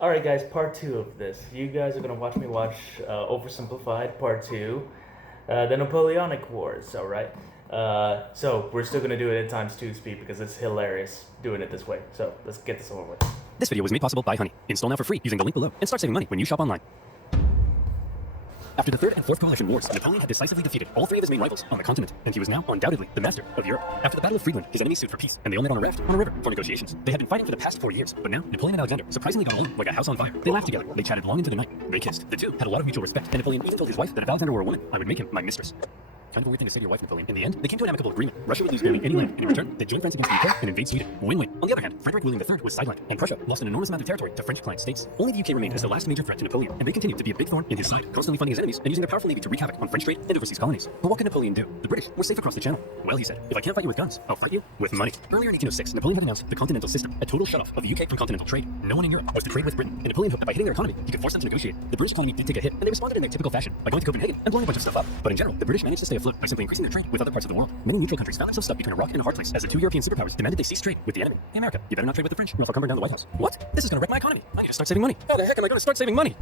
Alright, guys, part two of this. You guys are gonna watch me watch Oversimplified, part two, the Napoleonic Wars, alright? So, we're still gonna do it at times 2 speed because it's hilarious doing it this way. So, let's get this over with. This video was made possible by Honey. Install now for free using the link below and start saving money when you shop online. After the Third and Fourth Coalition Wars, Napoleon had decisively defeated all three of his main rivals on the continent, and he was now undoubtedly the master of Europe. After the Battle of Friedland, his enemies sued for peace, and they all met on a raft on a river for negotiations. They had been fighting for the past 4 years, but now Napoleon and Alexander surprisingly got along like a house on fire. They laughed together, they chatted long into the night, they kissed. The two had a lot of mutual respect, and Napoleon even told his wife that if Alexander were a woman, I would make him my mistress. Kind of a weird thing to say to your wife, Napoleon. In the end, they came to an amicable agreement. Russia would lose barely any land, and in return, they'd join France against the UK and invade Sweden. Win-win. On the other hand, Frederick William III was sidelined, and Prussia lost an enormous amount of territory to French client states. Only the UK remained as the last major threat to Napoleon, and they continued to be a big thorn in his side, constantly funding his enemies and using their powerful navy to wreak havoc on French trade and overseas colonies. But what could Napoleon do? The British were safe across the channel. Well, he said, if I can't fight you with guns, I'll fight you with money. Earlier in 1806, Napoleon had announced the Continental System, a total shutoff of the UK from continental trade. No one in Europe was to trade with Britain, and Napoleon hoped that by hitting their economy, he could force them to negotiate. The British economy did take a hit, and they responded in their typical fashion by going to Copenhagen and blowing a bunch of stuff up. But in general, the British managed to stay afloat by simply increasing their trade with other parts of the world. Many neutral countries found themselves stuck between a rock and a hard place as the two European superpowers demanded they cease trade with the enemy. Hey America, you better not trade with the French, or else I'll come burn down the White House. What? This is gonna wreck my economy. I need to start saving money. How the heck am I gonna start saving money?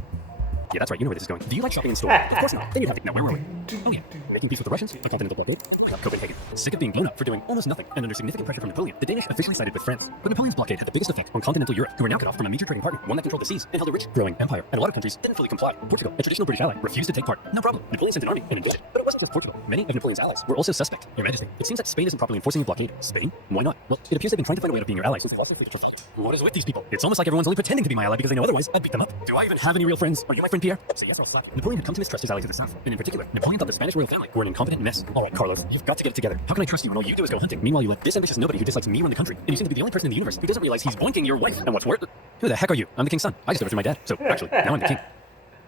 Yeah, that's right, you know where this is going. Do you like shopping in store? Of course not. Then you'd have to. Now, where were we? Oh yeah, making peace with the Russians, the continental blockade, Copenhagen. Sick of being blown up for doing almost nothing, and under significant pressure from Napoleon, the Danish officially sided with France. But Napoleon's blockade had the biggest effect on continental Europe, who were now cut off from a major trading partner, one that controlled the seas and held a rich, growing empire. And a lot of countries didn't fully comply. Portugal, a traditional British ally, refused to take part. No problem. Napoleon sent an army and engaged it, but it wasn't with Portugal. Many of Napoleon's allies were also suspect. Your Majesty, it seems that Spain isn't properly enforcing the blockade. Spain? Why not? Well, it appears they've been trying to find a way of being your ally since they lost their freedom to fight. What is with these people? It's almost like everyone's only pretending to be my ally because they know otherwise I'd beat them up. Do I even have any real friends? Are you my friend Pierre? Say yes or I'll slap you. Napoleon had come to mistrust his allies of the south, and in particular, Napoleon thought the Spanish royal family were an incompetent mess. Alright, Carlos, you've got to get it together. How can I trust you when all you do is go hunting? Meanwhile, you let this ambitious nobody who dislikes me run the country, and you seem to be the only person in the universe who doesn't realize he's boinking your wife. And what's worse, who the heck are you? I'm the king's son. I just overthrew my dad. So actually, now I'm the king.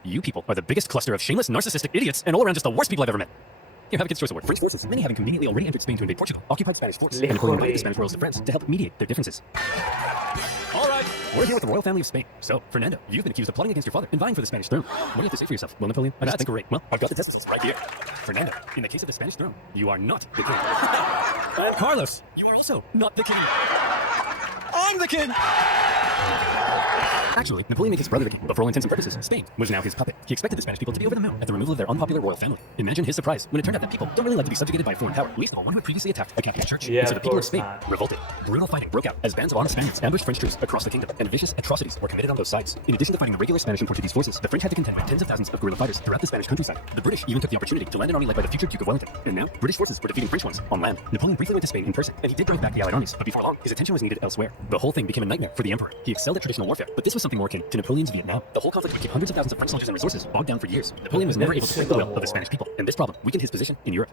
You people are the biggest cluster of shameless, narcissistic idiots, and all around just the worst people I've ever met. Here, have a kid's choice award. French forces, many having conveniently already entered Spain to invade Portugal, occupied Spanish forts, and Napoleon invited the Spanish royals to France to help mediate their differences. Alright, we're here with the royal family of Spain. So, Fernando, you've been accused of plotting against your father and vying for the Spanish throne. What do you have to say for yourself? Well, Napoleon, I just think great. Well, I've got the testicles right here. Fernando, in the case of the Spanish throne, you are not the king. And Carlos, you are also not the king. I'm the king! Actually, Napoleon made his brother the king, but for all intents and purposes, Spain was now his puppet. He expected the Spanish people to be over the moon at the removal of their unpopular royal family. Imagine his surprise when it turned out that people don't really like to be subjugated by a foreign power, least of all one who had previously attacked a Catholic church. Yeah, and so the people of Spain not. revolted. Brutal fighting broke out as bands of armed Spaniards ambushed French troops across the kingdom, and vicious atrocities were committed on both sides. In addition to fighting the regular Spanish and Portuguese forces, the French had to contend with tens of thousands of guerrilla fighters throughout the Spanish countryside. The British even took the opportunity to land an army led by the future Duke of Wellington. And now, British forces were defeating French ones on land. Napoleon briefly went to Spain in person, and he did drive back the Allied armies, but before long, his attention was needed elsewhere. The whole thing became a nightmare for the emperor. He excelled at traditional warfare, but this was something more akin to Napoleon's Vietnam. The whole conflict would keep hundreds of thousands of French soldiers and resources bogged down for years. Napoleon was never able to fight the will of the Spanish people, and this problem weakened his position in Europe.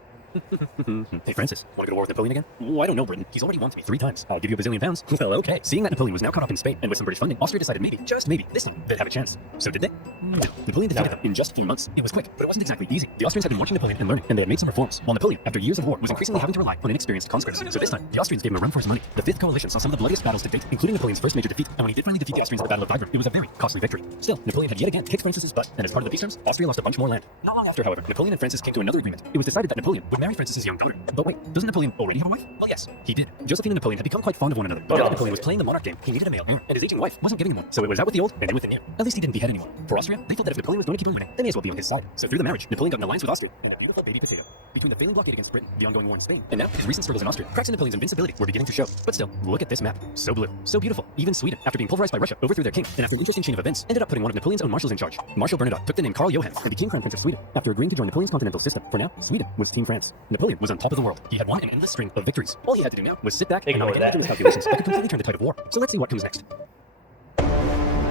Hey Francis, want to go to war with Napoleon again? Oh, I don't know, Britain. He's already won to me 3 times. I'll give you a bazillion pounds. Well, okay. Seeing that Napoleon was now caught up in Spain, and with some British funding, Austria decided maybe, just maybe, this time they'd have a chance. So did they? No. Napoleon defeated them in just 4 months. It was quick, but it wasn't exactly easy. The Austrians had been watching Napoleon and learning, and they had made some reforms, while Napoleon, after years of war, was increasingly having to rely on inexperienced conscripts. So this time, the Austrians gave him a run for his money. The Fifth Coalition saw some of the bloodiest battles to date, including Napoleon's first major defeat, and when he did finally defeat the Austrians at the Battle of Wagram, it was a very costly victory. Still, Napoleon had yet again kicked Francis's butt, and as part of the peace terms, Austria lost a bunch more land. Not long after, however, Napoleon and Francis came to another agreement. It was decided that Napoleon would marry Francis's young daughter. But wait, doesn't Napoleon already have a wife? Well, yes, he did. Josephine and Napoleon had become quite fond of one another. But now that Napoleon was playing the monarch game, he needed a male heir, and his aging wife wasn't giving him one. So it was out with the old and in with the new. At least he didn't behead anyone. For Austria, they felt that if Napoleon was going to keep on winning, they may as well be on his side. So through the marriage, Napoleon got an alliance with Austria and a beautiful baby potato. Between the failing blockade against Britain, the ongoing war in Spain, and now his recent struggles in Austria, cracks in Napoleon's invincibility were beginning to show. But still, look at this map. So blue, so beautiful. Even Sweden, after being pulverized by Russia, overthrew their king, and after an interesting chain of events, ended up putting one of Napoleon's own marshals in charge. Marshal Bernadotte took the name Karl Johan and became Crown Prince of Sweden after agreeing to join Napoleon's continental system. For now, Sweden was Team France. Napoleon was on top of the world. He had won an endless string of victories. All he had to do now was sit back and not make any ridiculous calculations that could completely turn the tide of war. So let's see what comes next.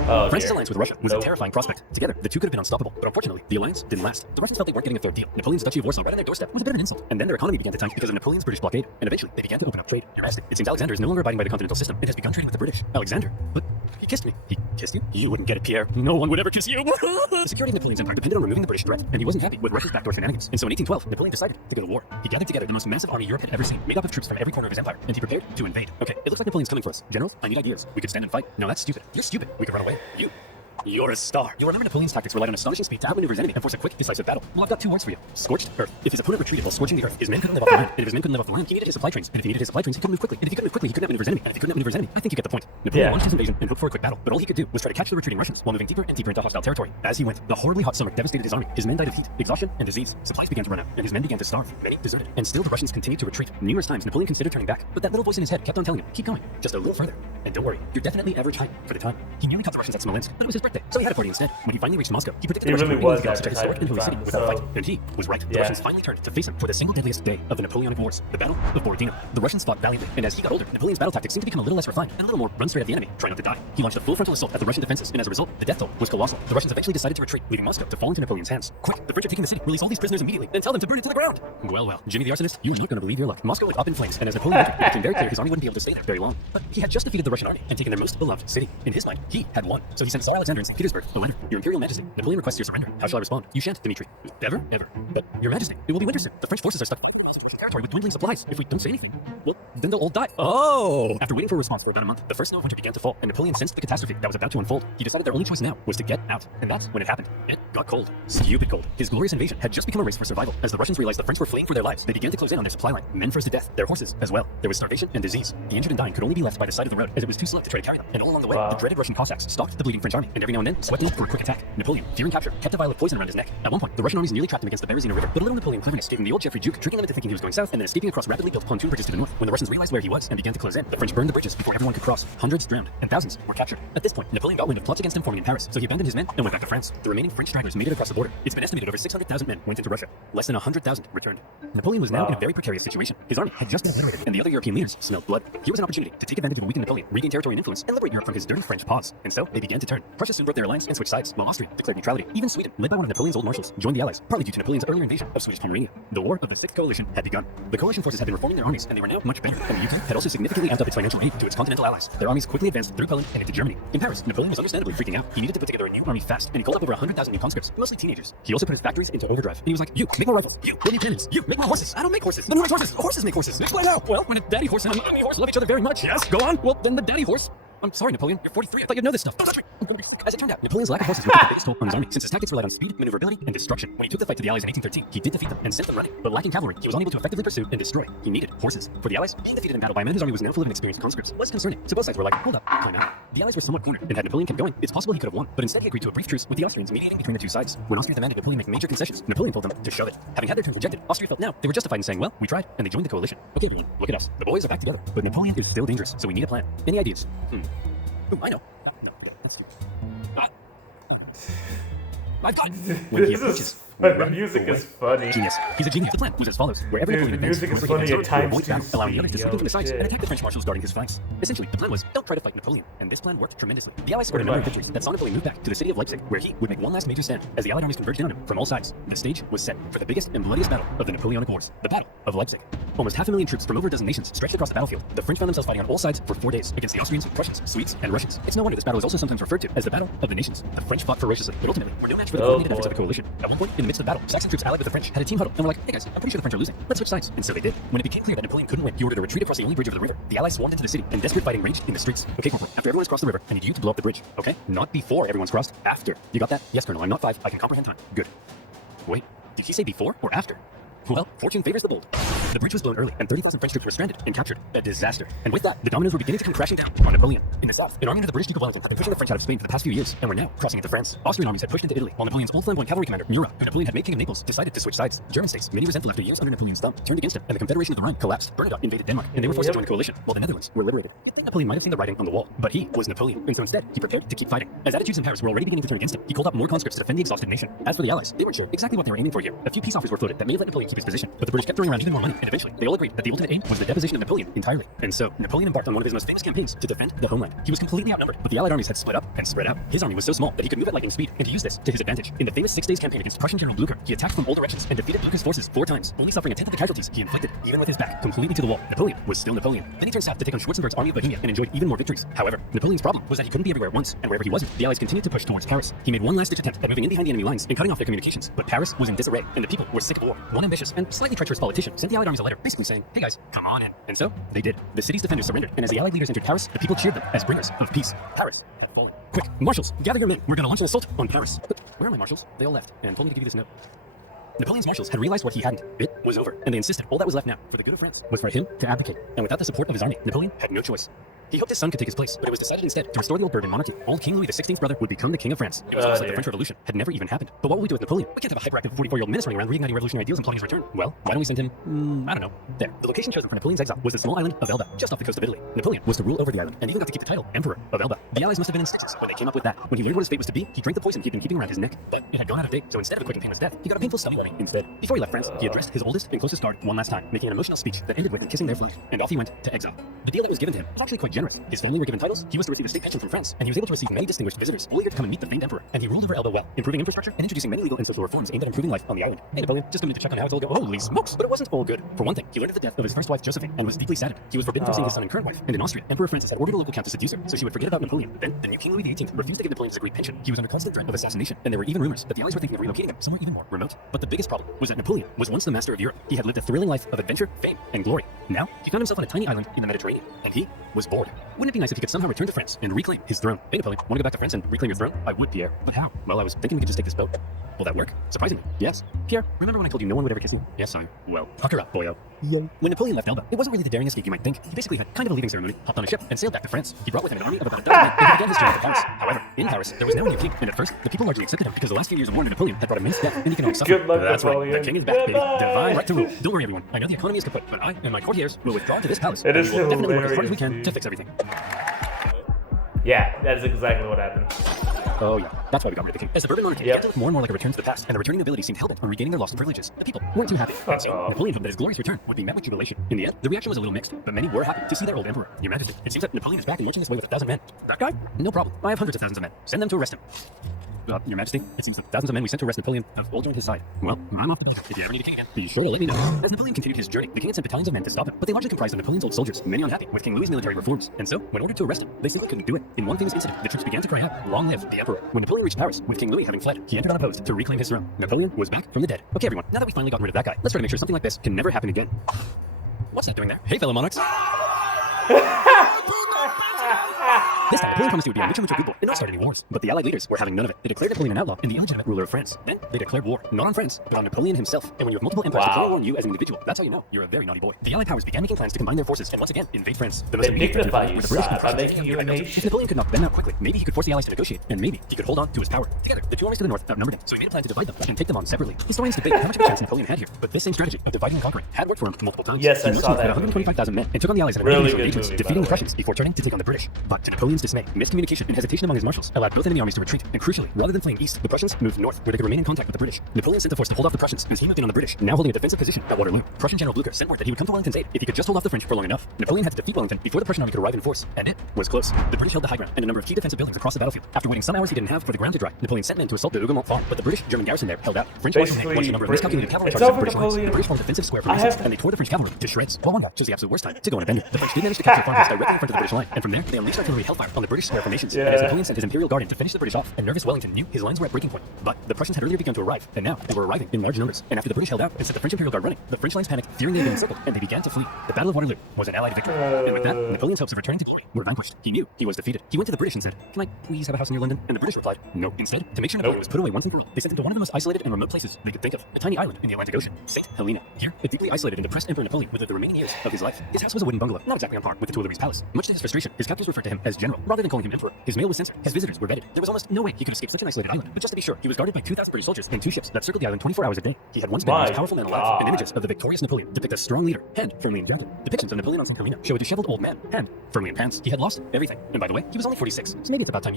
France's alliance with Russia was a terrifying prospect. Together, the two could have been unstoppable, but unfortunately, the alliance didn't last. The Russians felt they weren't getting a third deal. Napoleon's Duchy of Warsaw right on their doorstep was a bit of an insult, and then their economy began to tank because of Napoleon's British blockade, and eventually, they began to open up trade. It seems Alexander is no longer abiding by the continental system and has begun trading with the British. Alexander? But he kissed me. He kissed you? You wouldn't get it, Pierre. No one would ever kiss you. The security of Napoleon's empire depended on removing the British threat, and he wasn't happy with Russia's backdoor shenanigans. And so in 1812, Napoleon decided to go to war. He gathered together the most massive army Europe had ever seen, made up of troops from every corner of his empire, and he prepared to invade. Okay, it looks like Napoleon's coming for us. Generals, I need ideas. We could stand and fight. No, that's stupid. You're stupid. We could run away. You You're a star. You'll remember Napoleon's tactics relied on astonishing speed to outmaneuver his enemy and force a quick, decisive battle. Well, I've got 2 words for you. Scorched earth. If his opponent retreated while scorching the earth, his men couldn't live off the land. And if his men couldn't live off the land, he needed his supply trains. And if he needed his supply trains, he couldn't move quickly. And if he couldn't move quickly, he couldn't outmaneuver his enemy. And if he couldn't outmaneuver his enemy, I think you get the point. Napoleon launched his invasion and hoped for a quick battle, but all he could do was try to catch the retreating Russians while moving deeper and deeper into hostile territory. As he went, the horribly hot summer devastated his army. His men died of heat, exhaustion, and disease. Supplies began to run out, and his men began to starve. Many deserted. And still the Russians continued to retreat. Numerous times Napoleon considered turning back, but that little voice in his head kept on telling him, keep going, just a little further. And don't worry, you're definitely average height for the time. He nearly caught the Russians at Smolensk, but it was his birthday, so he had a party instead. When he finally reached Moscow, he predicted the Russians would such a historic and holy city without a fight. And he was right. The Russians finally turned to face him for the single deadliest day of the Napoleonic Wars, the Battle of Borodino. The Russians fought valiantly, and as he got older, Napoleon's battle tactics seemed to become a little less refined and a little more run straight at the enemy, try not to die. He launched a full frontal assault at the Russian defenses, and as a result, the death toll was colossal. The Russians eventually decided to retreat, leaving Moscow to fall into Napoleon's hands. Quick, the French are taking the city. Release all these prisoners immediately and tell them to burn it to the ground. Well, Jimmy the arsonist, you're not going to believe your luck. Moscow went up in flames, and as Napoleon entered, it became very clear his army wouldn't be able to stay there very long. But he had just defeated the Russian army and taken their most beloved city. In his mind, he had won. So he sent Tsar Alexander in St. Petersburg a letter. Your Imperial Majesty, Napoleon requests your surrender. How shall I respond? You shan't, Dmitri. Ever? But Your Majesty, it will be winter soon. The French forces are stuck in territory with dwindling supplies. If we don't say anything, well, then they'll all die. Oh! After waiting for a response for about a month, the first snow of winter began to fall, and Napoleon sensed the catastrophe that was about to unfold. He decided their only choice now was to get out. And that's when it happened. It got cold. Stupid cold. His glorious invasion had just become a race for survival. As the Russians realized the French were fleeing for their lives, they began to close in on their supply line. Men froze to death, their horses as well. There was starvation and disease. The injured and dying could only be left by the side of the road, as it was too slow to try to carry them. And all along the way, the dreaded Russian Cossacks stalked the bleeding French army, and every now and then swept in for a quick attack. Napoleon, fearing capture, kept a vial of poison around his neck. At one point, the Russian armies nearly trapped him against the Berezina River, but a little Napoleon cleverness gave him the old Jeffrey Duke, tricking them into thinking he was going south and then escaping across rapidly built pontoon bridges to the north. When the Russians realized where he was and began to close in, the French burned the bridges before everyone could cross. Hundreds drowned, and thousands were captured. At this point, Napoleon got wind of plots against him forming in Paris, so he abandoned his men and went back to France. The remaining French stragglers made it across the border. It's been estimated over 600,000 men went into Russia. Less than 100,000 returned. Napoleon was now in a very precarious situation. His army had just been obliterated, and the other European leaders smelled blood. Here was an opportunity to take advantage of a weakened Napoleon, regain territory and influence, and liberate Europe from his dirty French paws. And so they began to turn. Prussia soon broke their alliance and switched sides, while Austria declared neutrality. Even Sweden, led by one of Napoleon's old marshals, joined the Allies, partly due to Napoleon's earlier invasion of Swedish Pomerania. The War of the Sixth Coalition had begun. The coalition forces had been reforming their armies, and they were now much bigger. And the UK had also significantly amped up its financial aid to its continental allies. Their armies quickly advanced through Poland and into Germany. In Paris, Napoleon was understandably freaking out. He needed to put together a new army fast, and he called up over 100,000 new conscripts, mostly teenagers. He also put his factories into overdrive, and he was like, you, make more rifles. You, build new cannons. You, make more horses. I don't make horses. Then who makes horses? Horses make horses. Explain how. Well, when a daddy horse and a mommy horse love each other very much. Yes, go on. Well, then the daddy horse... I'm sorry, Napoleon. You're 43. I thought you'd know this stuff. Don't touch me. As it turned out, Napoleon's lack of horses was the biggest toll on his army, since his tactics relied on speed, maneuverability, and destruction. When he took the fight to the Allies in 1813, he did defeat them and sent them running. But lacking cavalry, he was unable to effectively pursue and destroy. He needed horses. For the Allies, being defeated in battle by a man whose army was now full of inexperienced conscripts was concerning. So both sides were like, hold up, time out. The Allies were somewhat cornered, and had Napoleon kept going, it's possible he could have won. But instead, he agreed to a brief truce with the Austrians, mediating between the two sides. When Austria demanded Napoleon make major concessions, Napoleon told them to shove it. Having had their terms rejected, Austria felt now they were justified in saying, well, we tried, and they joined the coalition. Okay, look at us. The boys are back together. But Napoleon is still dangerous, so we need a plan. Any ideas? Ooh, I know. No, forget it. That's stupid. When he approaches, the music is funny. Genius. He's a genius. The plan was as follows. Wherever Dude, Napoleon the music is funny at times, allowing the others to slip in from the sides shit. and attack the French marshals guarding his flanks. Essentially, the plan was, don't try to fight Napoleon, and this plan worked tremendously. The Allies scored a number of victories that saw Napoleon move back to the city of Leipzig, where he would make one last major stand as the Allied armies converged on him from all sides. The stage was set for the biggest and bloodiest battle of the Napoleonic Wars, the Battle of Leipzig. Almost 500,000 troops from over a dozen nations stretched across the battlefield. The French found themselves fighting on all sides for 4 days against the Austrians, Prussians, Swedes, and Russians. It's no wonder this battle is also sometimes referred to as the Battle of the Nations. The French fought ferociously, but ultimately were no match for the coordinated efforts of the coalition. At one point, in the midst of the battle, Saxon troops allied with the French had a team huddle and were like, hey guys, I'm pretty sure the French are losing. Let's switch sides. And so they did. When it became clear that Napoleon couldn't win, he ordered a retreat across the only bridge over the river. The Allies swarmed into the city, and desperate fighting raged in the streets. Okay, Corporal, after everyone's crossed the river, I need you to blow up the bridge. Okay? Not before everyone's crossed. After. You got that? Yes, Colonel. I'm not 5. I can comprehend time. Good. Wait, did he say before or after? Well, fortune favors the bold. The bridge was blown early, and 30,000 French troops were stranded and captured. A disaster. And with that, the dominoes were beginning to come crashing down on Napoleon. In the south, an army under the British Duke of Wellington had been pushing the French out of Spain for the past few years, and were now crossing into France. Austrian armies had pushed into Italy, while Napoleon's old flamboyant cavalry commander, Murat, who Napoleon had made king of Naples, decided to switch sides. German states, many resentful after years under Napoleon's thumb, turned against him, and the Confederation of the Rhine collapsed. Bernadotte invaded Denmark, and they were forced to join the coalition, while the Netherlands were liberated. You'd think Napoleon might have seen the writing on the wall, but he was Napoleon, and so instead, he prepared to keep fighting. As attitudes in Paris were already beginning to turn against him, he called up more conscripts to defend the exhausted nation. As for the Allies, they weren't sure exactly what they were aiming for here. A few peace offers were floated that may have let Napoleon keep his position, but the British kept throwing around even more money, and eventually, they all agreed that the ultimate aim was the deposition of Napoleon entirely. And so, Napoleon embarked on one of his most famous campaigns to defend the homeland. He was completely outnumbered, but the Allied armies had split up and spread out. His army was so small that he could move at lightning speed, and he used this to his advantage. In the famous 6 days campaign against Prussian General Blucher, he attacked from all directions and defeated Blucher's forces 4 times, only suffering a tenth of the casualties he inflicted, even with his back completely to the wall. Napoleon was still Napoleon. Then he turned south to take on Schwarzenberg's army of Bohemia and enjoyed even more victories. However, Napoleon's problem was that he couldn't be everywhere at once, and wherever he wasn't, the Allies continued to push towards Paris. He made one last-ditch attempt at moving in behind the enemy lines and cutting off their communications, but Paris was in disarray, and the people were sick of war. One ambitious suspicious and slightly treacherous politician sent the Allied armies a letter basically saying, hey guys, come on in. And so, they did. The city's defenders surrendered, and as the Allied leaders entered Paris, the people cheered them as bringers of peace. Paris had fallen. Quick, marshals, gather your men. We're gonna launch an assault on Paris. But where are my marshals? They all left, and told me to give you this note. Napoleon's marshals had realized what he hadn't. It was over, and they insisted all that was left now, for the good of France, was for him to abdicate. And without the support of his army, Napoleon had no choice. He hoped his son could take his place, but it was decided instead to restore the old Bourbon monarchy. Old King Louis XVI's brother would become the King of France. It was almost like the French Revolution had never even happened. But what will we do with Napoleon? We can't have a hyperactive 44-year-old minister running around reigniting revolutionary ideals and plotting his return. Well, why don't we send him, I don't know, there. The location chosen for Napoleon's exile was the small island of Elba, just off the coast of Italy. Napoleon was to rule over the island, and even got to keep the title Emperor of Elba. The Allies must have been in stitches when they came up with that. When he learned what his fate was to be, he drank the poison he'd been keeping around his neck, but it had gone out of date, so instead of a quick and painless death, he got a painful stomach wedding instead. Before he left France, he addressed his oldest and closest guard one last time, making an emotional speech that ended with kissing their flag, and off he went to exile. The deal that was given to him was actually quite generous. His family were given titles, he was to receive a state pension from France, and he was able to receive many distinguished visitors, all eager to come and meet the famed emperor. And he ruled over Elba well, improving infrastructure and introducing many legal and social reforms aimed at improving life on the island. Hey Napoleon, just coming to check on how it's all going. Holy smokes! But it wasn't all good. For one thing, he learned of the death of his first wife Josephine and was deeply saddened. He was forbidden from seeing his son and current wife. And in Austria, Emperor Francis had ordered a local count to seduce her, so she would forget about Napoleon. Then, the new King Louis XVIII refused to give Napoleon his agreed pension. He was under constant threat of assassination, and there were even rumors that the Allies were thinking of relocating him somewhere even more remote. But the biggest problem was that Napoleon was once the master of Europe. He had lived a thrilling life of adventure, fame, and glory. Now, he found himself on a tiny island in the Mediterranean, and he was bored. Wouldn't it be nice if he could somehow return to France and reclaim his throne? Hey Napoleon, want to go back to France and reclaim your throne? I would, Pierre. But how? Well, I was thinking we could just take this boat. Will that work? Surprisingly, yes. Pierre, remember when I told you no one would ever kiss me? Yes, sire. Well, pucker up, boyo. When Napoleon left Elba, it wasn't really the daring escape you might think. He basically had kind of a leaving ceremony, hopped on a ship, and sailed back to France. He brought with him an army of about a dozen men and began his journey to Paris. However, in Paris, there was now a new king, and at first, the people largely accepted him because the last few years of war under Napoleon had brought immense death and economic suffering. Good luck, That's Napoleon. right, the king is back, baby. Divine right to rule. Don't worry, everyone. I know the economy is kaput, but I and my courtiers will withdraw to this palace. It and is we will definitely work as hard as we hilarious, can to fix everything. Yeah, that is exactly what happened. Oh yeah, that's why we got rid of the king. As the Bourbon monarchy began to look more and more like a return to the past, and the returning nobility seemed hell-bent on regaining their lost privileges, the people weren't too happy. And so, Napoleon hoped that his glorious return would be met with jubilation. In the end, the reaction was a little mixed, but many were happy to see their old emperor. Your Majesty, it seems that Napoleon is back and marching his way with 1,000 men. That guy? No problem. I have hundreds of thousands of men. Send them to arrest him. Your Majesty, it seems that thousands of men we sent to arrest Napoleon have all joined his side. Well, I'm up. If you ever need a king again, be sure to let me know. As Napoleon continued his journey, the king had sent battalions of men to stop him, but they largely comprised of Napoleon's old soldiers, many unhappy with King Louis's military reforms. And so, when ordered to arrest him, they simply couldn't do it. In one famous incident, the troops began to cry out, "Long live the emperor!" When Napoleon reached Paris, with King Louis having fled, he entered unopposed to reclaim his throne. Napoleon was back from the dead. Okay, everyone, now that we've finally gotten rid of that guy, let's try to make sure something like this can never happen again. What's that doing there? Hey, fellow monarchs. This time, Napoleon promised he would be a mutual good boy and not start any wars. But the Allied leaders were having none of it. They declared Napoleon an outlaw and the illegitimate ruler of France. Then, they declared war, not on France, but on Napoleon himself. And when you have multiple empires declaring war on you as an individual, that's how you know you're a very naughty boy. The Allied powers began making plans to combine their forces and once again invade France. The most They immediate threat to dignify Napoleon you, were the British and sire, by Prussians. making you a If nation. Napoleon could not bend out quickly, maybe he could force the Allies to negotiate, and maybe he could hold on to his power. Together, the two armies to the north outnumbered him, so he made a plan to divide them and take them on separately. Historians debate how much of a chance Napoleon had here, but this same strategy of dividing and conquering had worked for him multiple times. Yes, He I most saw had that 125,000 men and took on the Allies in a Really range of good regions, movie, by defeating the the Prussians before turning to take on the British. But to Napoleon's dismay, miscommunication and hesitation among his marshals allowed both enemy armies to retreat, and crucially, rather than fleeing east, the Prussians moved north, where they could remain in contact with the British. Napoleon sent the force to hold off the Prussians as he moved in on the British, now holding a defensive position at Waterloo. Prussian General Blucher sent word that he would come to Wellington's aid if he could just hold off the French for long enough. Napoleon had to defeat Wellington before the Prussian army could arrive in force, and it was close. The British held the high ground and a number of key defensive buildings across the battlefield. After waiting some hours he didn't have for the ground to dry, Napoleon sent men to assault the Hougoumont farm, but the British German garrison there held out. French marshals launched a number of miscalculated cavalry It's charges over, on British lines. Napoleon. The British formed a defensive square I formations, have- and they tore the French cavalry to shreds. Well, one guy chose the absolute worst time to go on a bender. The French did manage to capture farmhouse directly in front of the British line, and from there they unleashed artillery hellfire on the British square formations. And as Napoleon sent his Imperial Guard in to finish the British off, and nervous Wellington knew his lines were at breaking point. But the Prussians had earlier begun to arrive, and now they were arriving in large numbers. And after the British held out and set the French Imperial Guard running, the French lines panicked, fearing they had been encircled, and they began to flee. The Battle of Waterloo was an Allied victory. And with that, Napoleon's hopes of returning to glory were vanquished. He knew he was defeated. He went to the British and said, "Can I please have a house near London?" And the British replied, "No." Instead, to make sure Napoleon was put away one thing for all, they sent him to one of the most isolated and remote places they could think of, a tiny island in the Atlantic Ocean, St. Helena. Here, a deeply isolated and depressed Emperor Napoleon would live the remaining years of his life. His house was a wooden bungalow, not exactly on par with the Tuileries Palace. Much to his frustration, his captors referred to him as general, rather than calling him emperor. His mail was censored, his visitors were vetted. There was almost no way he could escape such an isolated island. But just to be sure, he was guarded by 2,000 British soldiers and 2 ships that circled the island 24 hours a day. He had once been the most powerful man alive, and images of the victorious Napoleon depict a strong leader, hand firmly in gentle. Depictions of Napoleon on St. Helena show a disheveled old man, hand firmly in pants. He had lost everything. And by the way, he was only 46, so maybe it's about time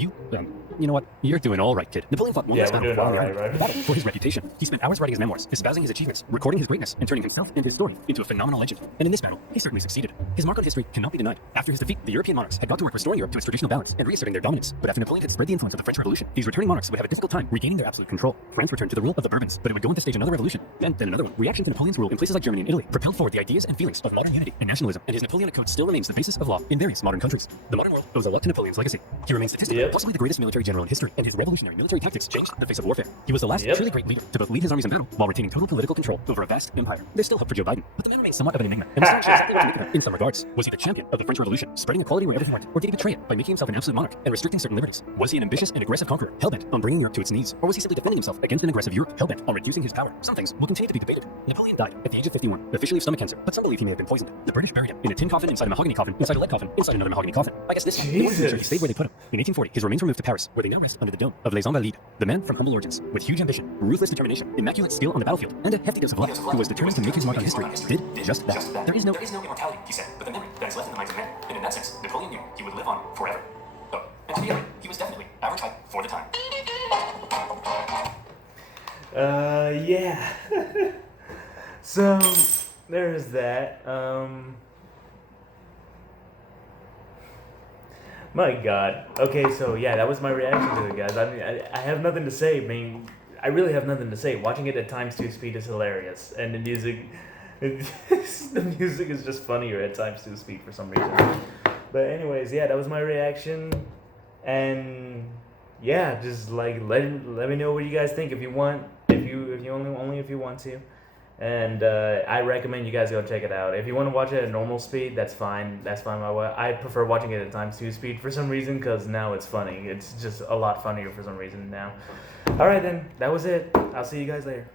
you know what? You're doing all right, kid. Napoleon fought one last battle while on the island. The battle for his reputation. He spent hours writing his memoirs, espousing his achievements, recording his greatness, and turning himself and his story into a phenomenal legend. And in this battle, he certainly succeeded. His mark on history cannot be denied. After his defeat, the European monarchs had got to work restoring Europe to its traditional balance and reasserting their dominance. But after Napoleon had spread the influence of the French Revolution, these returning monarchs would have a difficult time regaining their absolute control. France returned to the rule of the Bourbons, but it would go on to stage another revolution, and then another one. Reaction to Napoleon's rule in places like Germany and Italy propelled forward the ideas and feelings of modern unity and nationalism, and his Napoleonic code still remains the basis of law in various modern countries. The modern world owes a lot to Napoleon's legacy. He remains statistically possibly the greatest military general in history, and his revolutionary military tactics changed the face of warfare. He was the last truly great leader to both lead his armies in battle while retaining total political control over a vast empire. There's still hope for Joe Biden, but the man remains somewhat of an enigma, and we still unsure exactly what to make of him in some regards. Was he the champion of the French Revolution, spreading equality wherever he went, or did he betray it by making himself an absolute monarch and restricting certain liberties? Was he an ambitious and aggressive conqueror, hell-bent on bringing Europe to its knees, or was he simply defending himself against an aggressive Europe, hell-bent on reducing his power? Some things will continue to be debated. Napoleon died at the age of 51, officially of stomach cancer, but some believe he may have been poisoned. The British buried him in a tin coffin, inside a mahogany coffin, inside a lead coffin, inside another mahogany coffin. I guess this time, they wanted to make sure he stayed where they put him. In 1840, his remains were moved to Paris, where they now rest under the dome of Les Invalides, the man from humble origins, with huge ambition, ruthless determination, immaculate skill on the battlefield, and a hefty dose of luck, who was determined to make his mark on history, did just that. There is no immortality, he said, but the memory that is left in the minds of men, and in that sense, Napoleon knew he would live on forever. Oh, and to be honest, he was definitely average height for the time. Yeah. So, there's that. My God. Okay, so yeah, that was my reaction to it, guys. I mean, I have nothing to say. I mean, I really have nothing to say. Watching it at times 2 speed is hilarious, and the music is just funnier at times 2 speed for some reason. But anyways, yeah, that was my reaction, and yeah, just like let me know what you guys think if you want, if you only if you want to. And I recommend you guys go check it out. If you want to watch it at normal speed, that's fine. That's fine. I prefer watching it at times 2 speed for some reason, because now it's funny. It's just a lot funnier for some reason now. All right, then. That was it. I'll see you guys later.